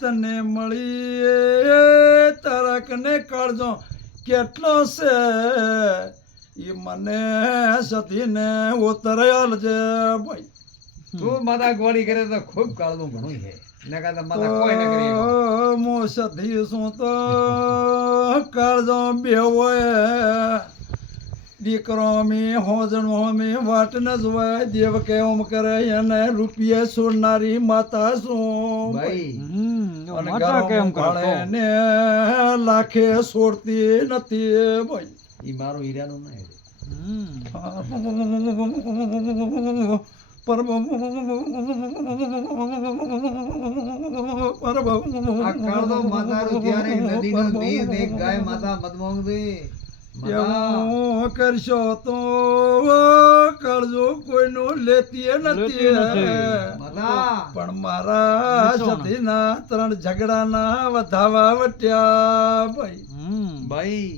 તને મળી તારા કને કાળજો કેટલો છે ઈ મને સતીને ઉતરેલ છે ભાઈ. તું માતા ગોળી કરે તો ખૂબ કાળનું ઘણું છે ને કાતા માતા કોઈ ન કરી મો સતી શું તો કાળજો બેવોય દીકરો મી હોજણો મી વાટ ન જોવાય દેવ કેમ કરે એને રૂપિયે છોડનારી માતા શું ભાઈ. અને કેમ કરે ને લાખે છોડતી નથી ભાઈ. ઈ મારું હીરાનું ના છે. આ કાળનો માતારું ત્યારે નદીનો નીર એક ગાય માતા મદમોંગ દે એવું કરશો તો કરજો કોઈનું લેતી નથી પણ મારા સતીના 3 ઝઘડાના વધાવા વટ્યા ભાઈ. ભાઈ